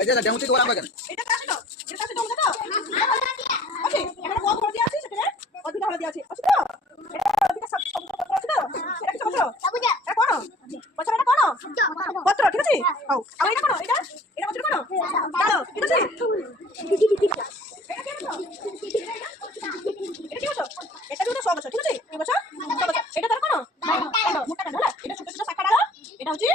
এই যে ডেমোটি গোলা বাগান এটা কাছে তো আছে এখানে কত হলদি আছে সেখানে অধিক হলদি আছে আছে তো এটা অধিক সব আছে তো এটা কি বলছো সবুজা এটা কোন বলছো এটা কোন পত্র ঠিক আছে আও আর এটা কোন এটা পত্র কোন দাও ঠিক আছে এটা কি বলছো এটা কি বলছো সব বলছো ঠিক আছে কি বলছো এটা তার কোন মোটা কাটো হ্যাঁ এটা ছোট ছোট শাখা ডালো এটা হচ্ছে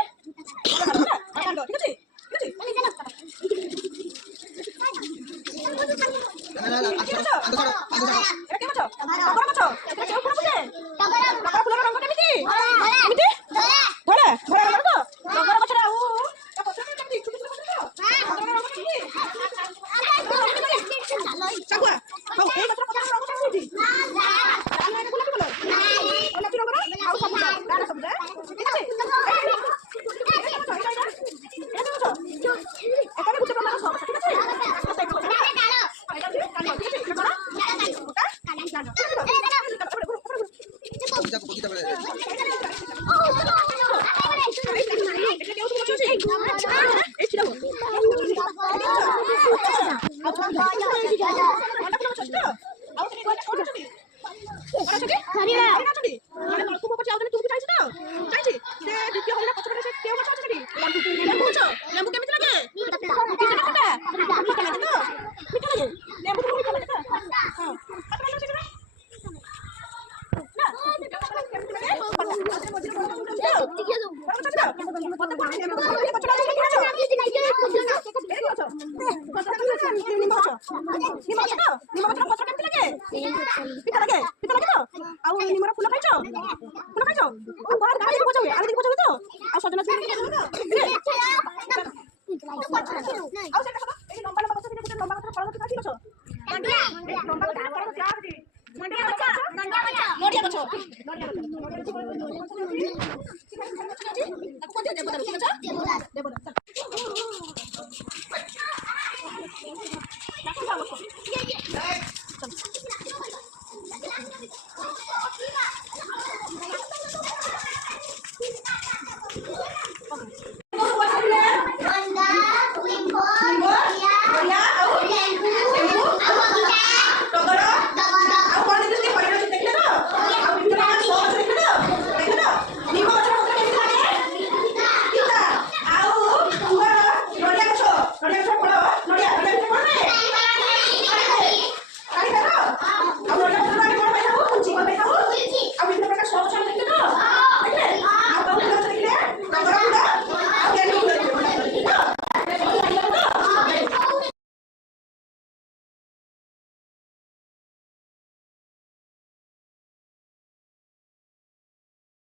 কাটো ঠিক আছে দেবো